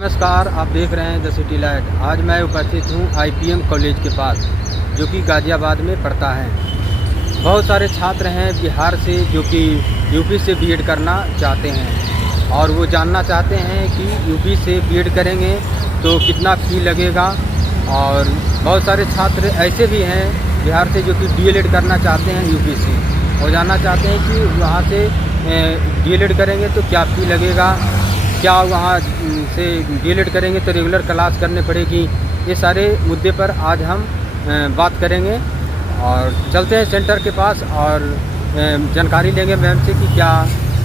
नमस्कार, आप देख रहे हैं द सिटी लाइट। आज मैं उपस्थित हूँ आईपीएम कॉलेज के पास, जो कि गाज़ियाबाद में पड़ता है। बहुत सारे छात्र हैं बिहार से जो कि यूपी से बीएड करना चाहते हैं और वो जानना चाहते हैं कि यूपी से बीएड करेंगे तो कितना फ़ी लगेगा। और बहुत सारे छात्र ऐसे भी हैं बिहार से जो कि डीएलएड करना चाहते हैं यूपी से, वो जानना चाहते हैं कि वहाँ से डीएलएड करेंगे तो क्या फ़ी लगेगा, क्या वहाँ से डीएलएड करेंगे तो रेगुलर क्लास करनी पड़ेगी। ये सारे मुद्दे पर आज हम बात करेंगे और चलते हैं सेंटर के पास और जानकारी लेंगे मैम से कि क्या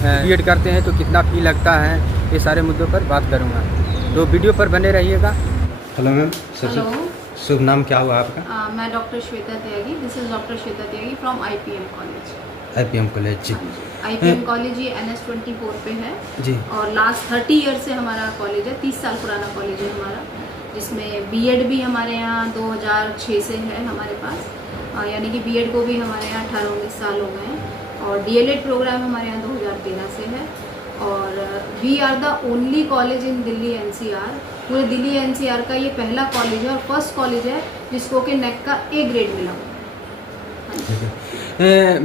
बीएड करते हैं तो कितना फ़ी लगता है। ये सारे मुद्दों पर बात करूँगा, तो वीडियो पर बने रहिएगा। हेलो मैम, सबसे शुभ नाम क्या हुआ आपका? मैं doctor Shweta Tyagi. This is doctor Shweta Tyagi from IPM college. IPM college ji. IPM college ये NS24 पे है जी, और लास्ट 30 ईयर से हमारा कॉलेज है। 30 साल पुराना कॉलेज है हमारा, जिसमें बीएड भी हमारे यहाँ 2006 से है हमारे पास, यानी कि बीएड को भी हमारे यहाँ 18-19 साल हो गए हैं। और डीएलएड प्रोग्राम हमारे यहाँ 2013 से है। और we are the only college in Delhi NCR. पूरे दिल्ली एनसीआर का ये पहला कॉलेज है और फर्स्ट कॉलेज है जिसको कि नेक का ए ग्रेड मिला।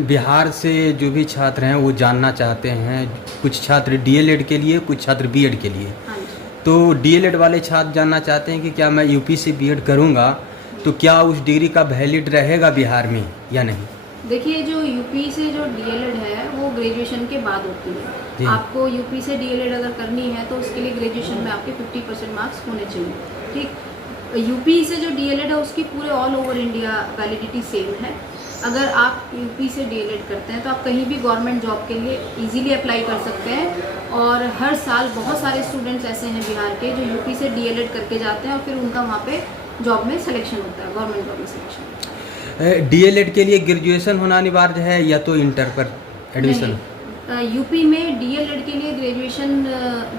बिहार से जो भी छात्र हैं वो जानना चाहते हैं, कुछ छात्र डीएलएड के लिए, कुछ छात्र बीएड के लिए। तो डीएलएड वाले छात्र जानना चाहते हैं कि क्या मैं यूपी से बीएड करूंगा तो क्या उस डिग्री का वैलिड रहेगा बिहार में या नहीं? देखिए, जो यूपी से जो डीएलएड है वो ग्रेजुएशन के बाद होती है। आपको यूपी से डीएलएड अगर करनी है तो उसके लिए ग्रेजुएशन में आपके 50% मार्क्स होने चाहिए। ठीक, यूपी से जो डीएलएड है उसकी पूरे all over India validity same है। अगर आप यूपी से डीएलएड करते हैं तो आप कहीं भी गवर्नमेंट जॉब के लिए इजीली अप्लाई कर सकते हैं। और हर साल बहुत सारे स्टूडेंट्स ऐसे हैं बिहार के जो यूपी से डीएलएड करके जाते हैं और फिर उनका वहाँ पे जॉब में सिलेक्शन होता है, गवर्नमेंट जॉब में सिलेक्शन। डीएलएड के लिए ग्रेजुएशन होना अनिवार्य है या तो इंटर पर एडमिशन? यूपी में डीएलएड के लिए ग्रेजुएशन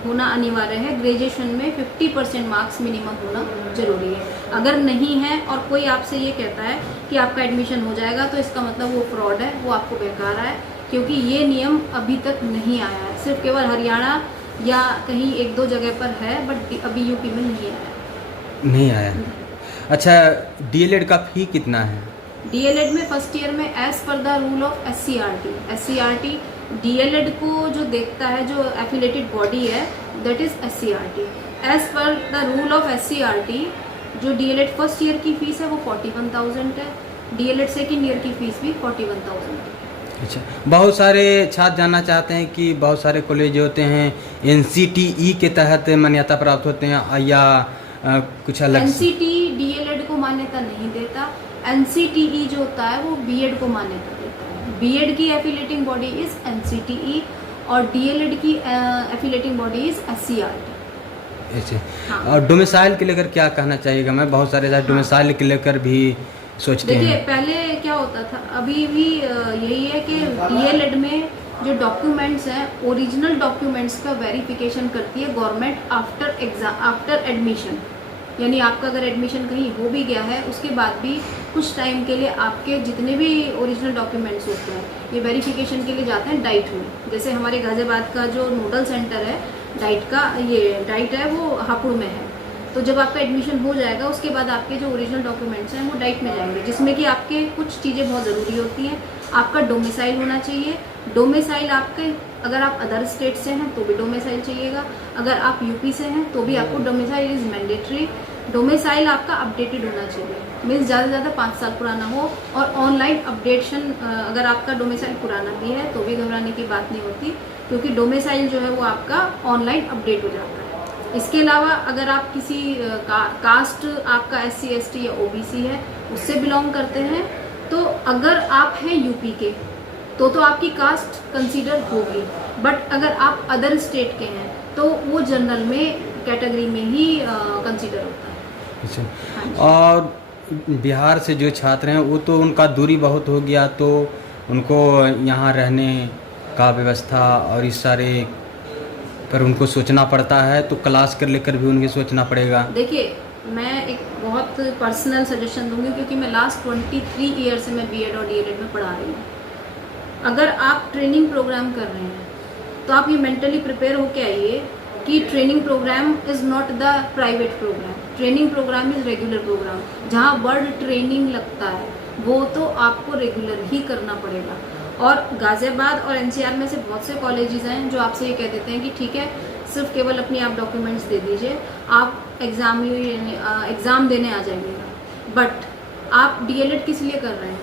होना अनिवार्य है। ग्रेजुएशन में 50% मार्क्स मिनिमम होना जरूरी है। अगर नहीं है और कोई आपसे ये कहता है कि आपका एडमिशन हो जाएगा तो इसका मतलब वो फ्रॉड है, वो आपको बहका रहा है, क्योंकि ये नियम अभी तक नहीं आया है। सिर्फ केवल हरियाणा या कहीं 1-2 जगह पर है, बट अभी यूपी में नहीं आया। अच्छा, डीएलएड का फी कितना है? डीएलएड में फर्स्ट ईयर में as per the rule of SCERT DElEd को जो देखता है, जो एफिलेटेड बॉडी है, that is SCERT. As per the rule of SCERT जो डीएलएड फर्स्ट ईयर की फीस है वो 41,000 है। डीएलएड सेकेंड ईयर की फीस भी 41,000 है। अच्छा, बहुत सारे छात्र जानना चाहते हैं कि बहुत सारे कॉलेज होते हैं एनसीटीई के तहत मान्यता प्राप्त होते हैं या कुछ अलग? एनसीटीई डीएलएड को मान्यता नहीं देता। एनसीटीई जो होता है वो बीएड को मान्यता देता है। बीएड की एफिलेटिंग बॉडी इज एनसीटीई और डीएलएड की एफिलेटिंग बॉडी इज एससीईआरटी। अच्छा, और डोमिसाइल के लेकर क्या कहना चाहिएगा? मैं बहुत सारे डोमिसाइल के लेकर भी सोचते हैं। देखिए, पहले क्या होता था, अभी भी यही है कि डीएलएड में जो डॉक्यूमेंट्स हैं, ओरिजिनल डॉक्यूमेंट्स का वेरिफिकेशन करती है government after exam, after admission. यानी आपका अगर एडमिशन कहीं हो भी गया है उसके बाद भी कुछ टाइम के लिए आपके जितने भी ओरिजिनल डॉक्यूमेंट्स होते हैं ये वेरिफिकेशन के लिए जाते हैं डाइट में। जैसे हमारे गाज़ियाबाद का जो नोडल सेंटर है डाइट का, ये डाइट है वो हापुड़ में है। तो जब आपका एडमिशन हो जाएगा उसके बाद आपके जो ओरिजिनल डॉक्यूमेंट्स हैं वो डाइट में जाएंगे, जिसमें कि आपके कुछ चीज़ें बहुत ज़रूरी होती हैं। आपका डोमिसाइल होना चाहिए। डोमिसाइल आपके, अगर आप अदर स्टेट से हैं तो भी डोमिसाइल चाहिएगा, अगर आप यूपी से हैं तो भी आपको डोमिसाइल इज़ मैंडेटरी। डोमिसाइल आपका अपडेटेड होना चाहिए, मीन्स ज़्यादा से ज़्यादा 5 साल पुराना हो। और ऑनलाइन अपडेशन, अगर आपका डोमिसाइल पुराना भी है तो भी घबराने की बात नहीं होती, क्योंकि डोमिसाइल जो है वो आपका ऑनलाइन अपडेट हो जाता है। इसके अलावा अगर आप किसी कास्ट, आपका SC ST या OBC है, उससे बिलोंग करते हैं, तो अगर आप हैं यूपी के तो आपकी कास्ट कंसीडर होगी। बट अगर आप अदर स्टेट के हैं तो वो जनरल में कैटेगरी में ही कंसीडर होता है। अच्छा, और बिहार से जो छात्र हैं वो तो उनका दूरी बहुत हो गया, तो उनको यहाँ रहने का व्यवस्था और इस सारे पर उनको सोचना पड़ता है, तो क्लास कर लेकर भी उनको सोचना पड़ेगा। देखिए, मैं एक बहुत पर्सनल सजेशन दूंगी, क्योंकि मैं लास्ट 23 ईयर से मैं बीएड और डीएलएड में पढ़ा रही हूँ। अगर आप ट्रेनिंग प्रोग्राम कर रहे हैं तो आप ये मेंटली प्रिपेयर होके आइए कि training programme is not the private programme, training programme is regular programme. जहाँ वर्ड ट्रेनिंग लगता है वो तो आपको रेगुलर ही करना पड़ेगा। और गाज़ियाबाद और एनसीआर में से बहुत से कॉलेजेस हैं जो आपसे ये कह देते हैं कि ठीक है, सिर्फ केवल अपनी आप डॉक्यूमेंट्स दे दीजिए, आप एग्ज़ाम देने आ जाइएगा। बट आप डीएलएड किस लिए कर रहे हैं?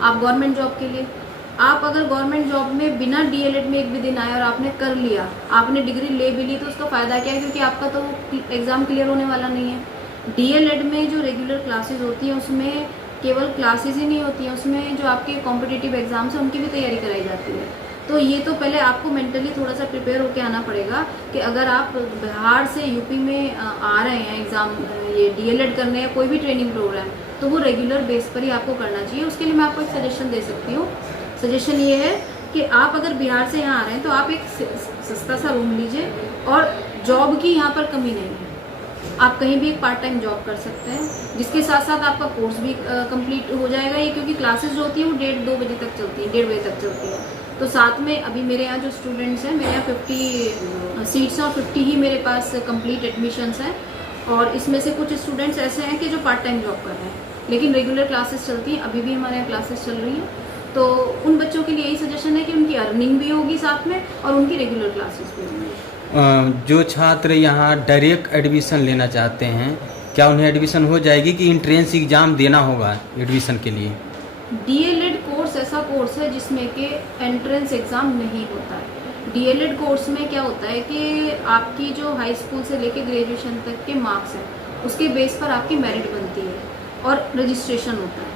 आप गवर्नमेंट जॉब के लिए। आप अगर गवर्नमेंट जॉब में बिना डीएलएड में एक भी दिन आए और आपने कर लिया, आपने डिग्री ले भी ली, तो उसका फ़ायदा क्या है? क्योंकि आपका तो एग्ज़ाम क्लियर होने वाला नहीं है। डीएलएड में जो रेगुलर क्लासेस होती हैं उसमें केवल क्लासेस ही नहीं होती हैं, उसमें जो आपके कॉम्पिटिटिव एग्ज़ाम्स हैं उनकी भी तैयारी कराई जाती है। तो ये तो पहले आपको मेंटली थोड़ा सा प्रिपेयर होकर आना पड़ेगा कि अगर आप बिहार से यूपी में आ रहे हैं एग्ज़ाम ये डीएलएड करने या कोई भी ट्रेनिंग प्रोग्राम, तो वो रेगुलर बेस पर ही आपको करना चाहिए। उसके लिए मैं आपको एक सजेशन दे सकती हूँ। सजेशन ये है कि आप अगर बिहार से यहाँ आ रहे हैं तो आप एक सस्ता सा रूम लीजिए, और जॉब की यहाँ पर कमी नहीं है। आप कहीं भी एक पार्ट टाइम जॉब कर सकते हैं, जिसके साथ साथ आपका कोर्स भी कंप्लीट हो जाएगा। ये क्योंकि क्लासेस जो होती हैं वो 1:30-2 बजे तक चलती हैं, 1:30 बजे तक चलती है। तो साथ में अभी मेरे यहाँ जो स्टूडेंट्स हैं, मेरे यहाँ 50 सीट्स हैं और 50 ही मेरे पास कंप्लीट एडमिशन्स हैं। और इसमें से कुछ स्टूडेंट्स ऐसे हैं कि जो पार्ट टाइम जॉब कर रहे हैं, लेकिन रेगुलर क्लासेस चलती हैं। अभी भी हमारे यहाँ क्लासेस चल रही हैं। तो उन बच्चों के लिए यही सजेशन है कि उनकी अर्निंग भी होगी साथ में और उनकी रेगुलर क्लासेस भी होंगी। जो छात्र यहाँ डायरेक्ट एडमिशन लेना चाहते हैं, क्या उन्हें एडमिशन हो जाएगी कि एंट्रेंस एग्ज़ाम देना होगा एडमिशन के लिए? डीएलएड कोर्स ऐसा कोर्स है जिसमें कि एंट्रेंस एग्ज़ाम नहीं होता है। डीएलएड कोर्स में क्या होता है कि आपकी जो हाई स्कूल से लेकर ग्रेजुएशन तक के मार्क्स हैं उसके बेस पर आपकी मेरिट बनती है और रजिस्ट्रेशन होता है।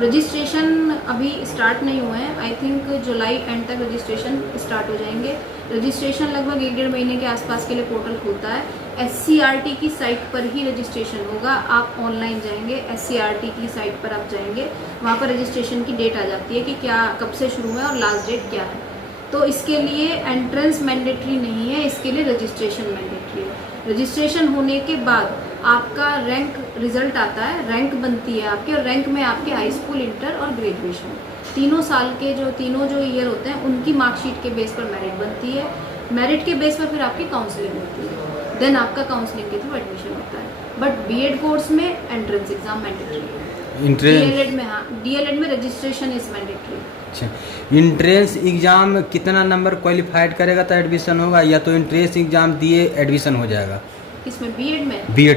रजिस्ट्रेशन अभी स्टार्ट नहीं हुए हैं, आई थिंक जुलाई एंड तक रजिस्ट्रेशन स्टार्ट हो जाएंगे। रजिस्ट्रेशन लगभग 1-1.5 महीने के आसपास के लिए पोर्टल खुलता है। SCRT की साइट पर ही रजिस्ट्रेशन होगा। आप ऑनलाइन जाएंगे, SCRT की साइट पर आप जाएंगे, वहाँ पर रजिस्ट्रेशन की डेट आ जाती है कि क्या कब से शुरू है और लास्ट डेट क्या है। तो इसके लिए एंट्रेंस मैंडेटरी नहीं है, इसके लिए रजिस्ट्रेशन मैंडेटरी है। रजिस्ट्रेशन होने के बाद आपका रैंक रिजल्ट आता है, रैंक बनती है आपके, और रैंक में आपके हाई स्कूल, इंटर और ग्रेजुएशन तीनों साल के तीनों ईयर होते हैं उनकी मार्कशीट के बेस पर मेरिट बनती है। मेरिट के बेस पर फिर आपकी काउंसलिंग होती है, देन आपका काउंसलिंग के थ्रू एडमिशन होता है। बट बीएड कोर्स में एंट्रेंस एग्जाम मैंडेटरी है। डीएलएड में, हाँ, डीएलएड में रजिस्ट्रेशन इज मैंडेटरी। अच्छा, एंट्रेंस एग्ज़ाम कितना नंबर क्वालिफाइड करेगा तो एडमिशन होगा, या तो एंट्रेंस एग्ज़ाम दिए एडमिशन हो जाएगा? किसमें? बीएड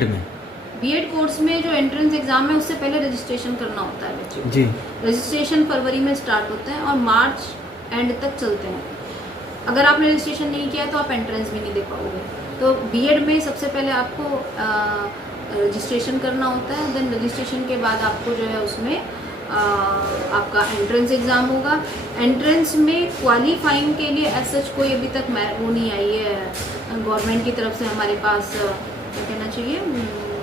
में। बीएड कोर्स में जो एंट्रेंस एग्जाम है उससे पहले रजिस्ट्रेशन करना होता है बच्चे को। जी। रजिस्ट्रेशन फरवरी में स्टार्ट होते हैं और मार्च एंड तक चलते हैं। अगर आपने रजिस्ट्रेशन नहीं किया तो आप एंट्रेंस भी नहीं दे पाओगे। तो बीएड में सबसे पहले आपको रजिस्ट्रेशन करना होता है, देन रजिस्ट्रेशन के बाद आपको जो है उसमें आपका एंट्रेंस एग्ज़ाम होगा। एंट्रेंस में क्वालिफाइंग के लिए एज सच कोई अभी तक वो नहीं आई है गवर्नमेंट की तरफ से हमारे पास, क्या कहना चाहिए,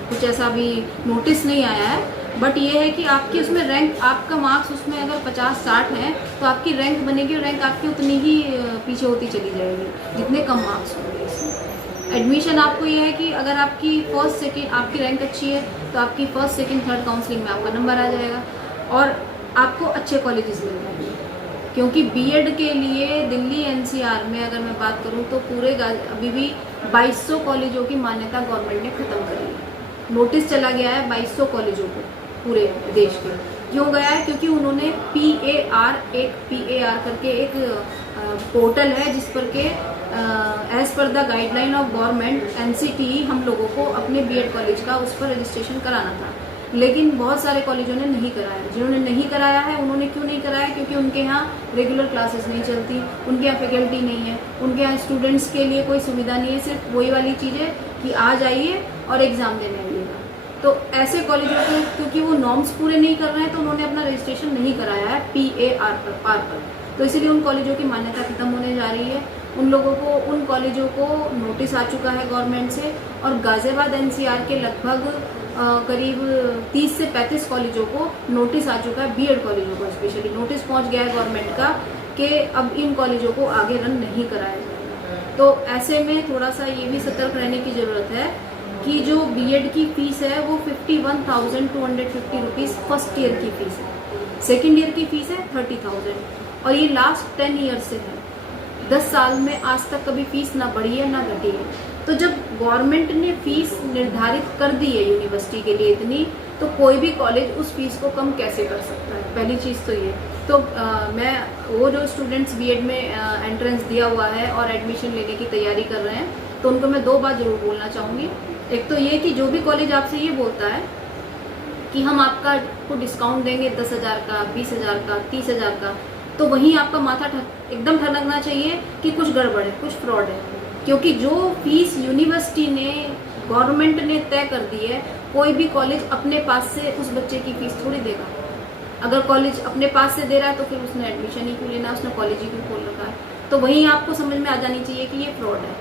कुछ ऐसा भी नोटिस नहीं आया है। बट ये है कि आपकी उसमें रैंक, आपका मार्क्स उसमें अगर 50-60 है तो आपकी रैंक बनेगी, और रैंक आपकी उतनी ही पीछे होती चली जाएगी जितने कम मार्क्स होंगे इसमें। एडमिशन आपको ये है कि अगर आपकी फर्स्ट सेकेंड आपकी रैंक अच्छी है तो आपकी फर्स्ट सेकेंड थर्ड काउंसलिंग में आपका नंबर आ जाएगा और आपको अच्छे कॉलेजेस मिल जाएंगे। क्योंकि बीएड के लिए दिल्ली एनसीआर में अगर मैं बात करूं तो पूरे अभी भी 2200 कॉलेजों की मान्यता गवर्नमेंट ने ख़त्म करी है। नोटिस चला गया है 2200 कॉलेजों को पूरे देश के। क्यों गया है? क्योंकि उन्होंने PAR करके एक पोर्टल है जिस पर के as per the guideline of government NCTE हम लोगों को अपने बीएड कॉलेज का उस पर रजिस्ट्रेशन कराना था, लेकिन बहुत सारे कॉलेजों ने नहीं कराया। जिन्होंने नहीं कराया है उन्होंने क्यों नहीं कराया? क्योंकि उनके यहाँ रेगुलर क्लासेस नहीं चलती, उनके यहाँ फैकल्टी नहीं है, उनके यहाँ स्टूडेंट्स के लिए कोई सुविधा नहीं है। सिर्फ वही वाली चीज़ है कि आ जाइए और एग्ज़ाम देने आइएगा। तो ऐसे कॉलेजों को क्योंकि वो नॉर्म्स पूरे नहीं कर रहे हैं तो उन्होंने अपना रजिस्ट्रेशन नहीं कराया है PAR पर। तो इसीलिए उन कॉलेजों की मान्यता खत्म होने जा रही है। उन कॉलेजों को नोटिस आ चुका है गवर्नमेंट से, और गाज़ियाबाद NCR के लगभग करीब 30 से 35 कॉलेजों को नोटिस आ चुका है। बीएड कॉलेजों को स्पेशली नोटिस पहुंच गया है गवर्नमेंट का कि अब इन कॉलेजों को आगे रन नहीं कराया जाएगा। तो ऐसे में थोड़ा सा ये भी सतर्क रहने की ज़रूरत है कि जो बीएड की फ़ीस है वो 51,250 रुपीज़ फर्स्ट ईयर की फ़ीस है, सेकेंड ईयर की फ़ीस है 30,000, और ये लास्ट 10 ईयर से है। 10 साल में आज तक कभी फ़ीस ना बढ़ी है ना घटी है। तो तो जब गवर्नमेंट ने फीस निर्धारित कर दी है यूनिवर्सिटी के लिए इतनी, तो कोई भी कॉलेज उस फीस को कम कैसे कर सकता है? पहली चीज़ तो ये। तो मैं वो जो स्टूडेंट्स बीएड में एंट्रेंस दिया हुआ है और एडमिशन लेने की तैयारी कर रहे हैं, तो उनको मैं 2 बात ज़रूर बोलना चाहूँगी। एक तो ये कि जो भी कॉलेज आपसे ये बोलता है कि हम आपका को डिस्काउंट देंगे 10,000 का, 20,000 का, 30,000 का, तो वहीं आपका माथा एकदम ठनकना चाहिए कि कुछ गड़बड़ है, कुछ फ्रॉड है। क्योंकि जो फीस यूनिवर्सिटी ने, गवर्नमेंट ने तय कर दी है, कोई भी कॉलेज अपने पास से उस बच्चे की फीस थोड़ी देगा। अगर कॉलेज अपने पास से दे रहा है तो फिर उसने एडमिशन ही क्यों लेना, उसने कॉलेज ही क्यों खोल रखा है? तो वहीं आपको समझ में आ जानी चाहिए कि ये फ्रॉड है,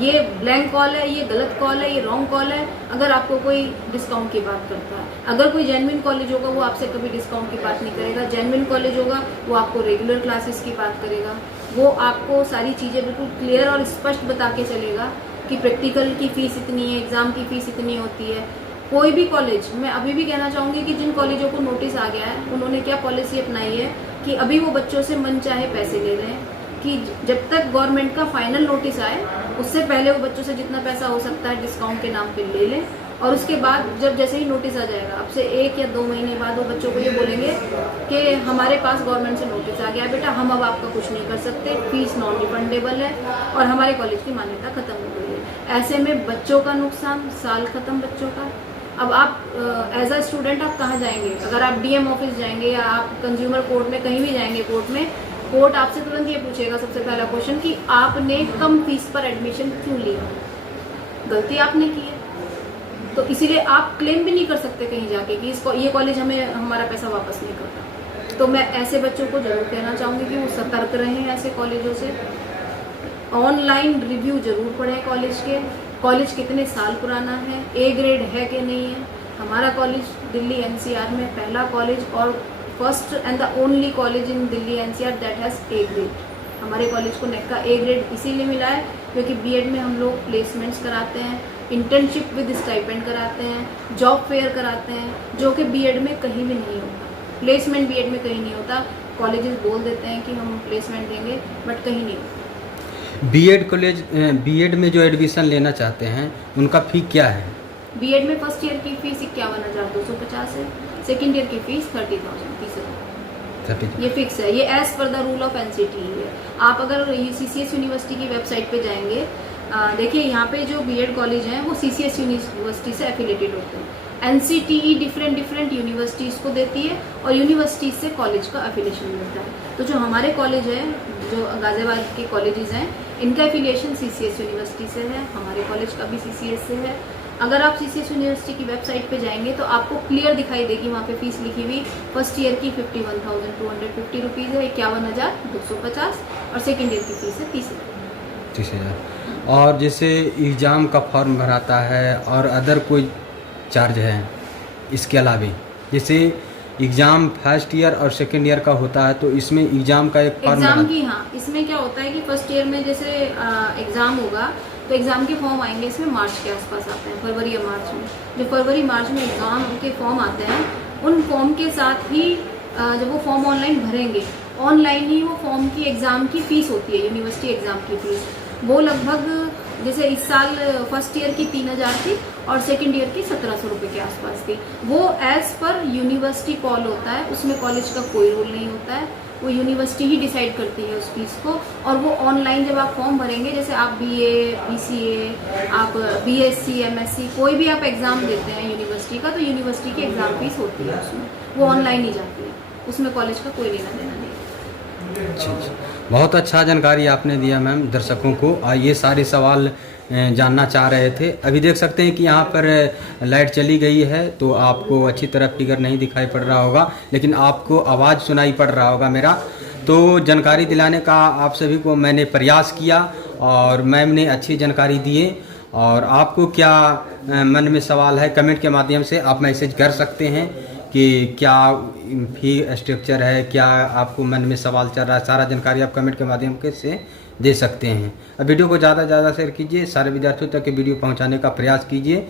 ये ब्लैंक कॉल है, ये गलत कॉल है, ये रॉन्ग कॉल है। अगर आपको कोई डिस्काउंट की बात करता है, अगर कोई जेन्युइन कॉलेज होगा वो आपसे कभी डिस्काउंट की बात नहीं करेगा। जेन्युइन कॉलेज होगा वो आपको रेगुलर क्लासेस की बात करेगा, वो आपको सारी चीज़ें बिल्कुल क्लियर और स्पष्ट बता के चलेगा कि प्रैक्टिकल की फ़ीस इतनी है, एग्ज़ाम की फ़ीस इतनी होती है। कोई भी कॉलेज, मैं अभी भी कहना चाहूँगी कि जिन कॉलेजों को नोटिस आ गया है, उन्होंने क्या पॉलिसी अपनाई है कि अभी वो बच्चों से मनचाहे पैसे ले रहे हैं, कि जब तक गवर्नमेंट का फाइनल नोटिस आए उससे पहले वो बच्चों से जितना पैसा हो सकता है डिस्काउंट के नाम पे ले लें, और उसके बाद जब जैसे ही नोटिस आ जाएगा, अब से 1 या 2 महीने बाद वो बच्चों को ये बोलेंगे कि हमारे पास गवर्नमेंट से नोटिस आ गया बेटा, हम अब आपका कुछ नहीं कर सकते, फीस नॉन रिफंडेबल है और हमारे कॉलेज की मान्यता खत्म हो गई है। ऐसे में बच्चों का नुकसान, साल खत्म बच्चों का। अब आप एज अ स्टूडेंट आप कहाँ जाएंगे? अगर आप डीएम ऑफिस जाएंगे या आप कंज्यूमर कोर्ट में कहीं भी जाएंगे, कोर्ट में, कोर्ट आपसे तुरंत ये पूछेगा सबसे पहला क्वेश्चन कि आपने कम फीस पर एडमिशन क्यों लिया? गलती आपने की है, तो इसीलिए आप क्लेम भी नहीं कर सकते कहीं जाके कि इसको ये कॉलेज हमें हमारा पैसा वापस नहीं करता। तो मैं ऐसे बच्चों को जरूर कहना चाहूँगी कि वो सतर्क रहें ऐसे कॉलेजों से। ऑनलाइन रिव्यू जरूर पढ़ें कॉलेज के, कॉलेज कितने साल पुराना है, ए ग्रेड है कि नहीं है। हमारा कॉलेज दिल्ली एनसीआर में पहला कॉलेज और first and the only college in Delhi NCR that has A grade. हमारे कॉलेज को नेक का ए ग्रेड इसीलिए मिला है क्योंकि बीएड में हम लोग प्लेसमेंट्स कराते हैं, इंटर्नशिप विद स्टाइपेंड कराते हैं, जॉब फेयर कराते हैं, जो कि बीएड में कहीं भी नहीं होता। प्लेसमेंट बीएड में कहीं नहीं होता। कॉलेजेस बोल देते हैं कि हम प्लेसमेंट देंगे, बट कहीं नहीं होता। बीएड में जो एडमिशन लेना चाहते हैं उनका फी क्या है? बीएड में फर्स्ट ईयर की फीस 51,250 है, सेकेंड ईयर की फीस 30,000 ये फिक्स है। ये as per the rule of NCTE है। आप अगर सीसीएस यूनिवर्सिटी की वेबसाइट पे जाएंगे, देखिए यहाँ पे जो बीएड कॉलेज हैं वो सीसीएस यूनिवर्सिटी से एफिलेटेड होते हैं। एनसीटीई डिफरेंट यूनिवर्सिटीज़ को देती है और यूनिवर्सिटीज़ से कॉलेज का एफिलिएशन मिलता है। तो जो हमारे कॉलेज हैं, जो गाजियाबाद के कॉलेजेस हैं, इनका एफिलिएशन सीसीएस यूनिवर्सिटी से है, हमारे कॉलेज का भी सीसीएस से है। अगर आप सीसीएस यूनिवर्सिटी की वेबसाइट पे जाएंगे तो आपको क्लियर दिखाई देगी, वहाँ पे फीस लिखी हुई फर्स्ट ईयर की 51,250 रुपीज़ है, 51,250, और सेकेंड ईयर की फीस है 30,000। और जैसे एग्ज़ाम का फॉर्म भराता है और अदर कोई चार्ज है इसके अलावा, जैसे एग्ज़ाम फर्स्ट ईयर और सेकेंड ईयर का होता है, तो इसमें एग्ज़ाम का एक फॉर्म एग्ज़ाम की, हाँ, इसमें क्या होता है कि फर्स्ट ईयर में जैसे एग्ज़ाम होगा तो एग्ज़ाम के फॉर्म आएंगे, इसमें मार्च के आसपास आते हैं, फरवरी या मार्च में। जो फरवरी मार्च में एग्ज़ाम के फॉर्म आते हैं, उन फॉर्म के साथ ही जब वो फॉर्म ऑनलाइन भरेंगे, ऑनलाइन ही वो फॉर्म की एग्ज़ाम की फ़ीस होती है, यूनिवर्सिटी एग्ज़ाम की फ़ीस। वो लगभग जैसे इस साल फर्स्ट ईयर की 3,000 थी और सेकेंड ईयर की 1,700 रुपये के आसपास थी। वो एज़ पर यूनिवर्सिटी कॉल होता है, उसमें कॉलेज का कोई रोल नहीं होता है, वो यूनिवर्सिटी ही डिसाइड करती है उस फीस को। और वो ऑनलाइन जब आप फॉर्म भरेंगे, जैसे आप बीए, बीसीए, आप बीएससी, एमएससी, कोई भी आप एग्ज़ाम देते हैं यूनिवर्सिटी का, तो यूनिवर्सिटी की एग्ज़ाम फीस होती है उसमें, वो ऑनलाइन ही जाती है, उसमें कॉलेज का कोई लेना देना नहीं। अच्छा, बहुत अच्छा जानकारी आपने दिया मैम दर्शकों को। ये सारे सवाल जानना चाह रहे थे। अभी देख सकते हैं कि यहाँ पर लाइट चली गई है, तो आपको अच्छी तरह फिगर नहीं दिखाई पड़ रहा होगा, लेकिन आपको आवाज़ सुनाई पड़ रहा होगा मेरा। तो जानकारी दिलाने का आप सभी को मैंने प्रयास किया और मैम ने अच्छी जानकारी दिए। और आपको क्या मन में सवाल है, कमेंट के माध्यम से आप मैसेज कर सकते हैं कि क्या फी स्ट्रक्चर है, क्या आपको मन में सवाल चल रहा है, सारा जानकारी आप कमेंट के माध्यम से दे सकते हैं। अब वीडियो को ज़्यादा से ज़्यादा शेयर कीजिए, सारे विद्यार्थियों तक वीडियो पहुंचाने का प्रयास कीजिए।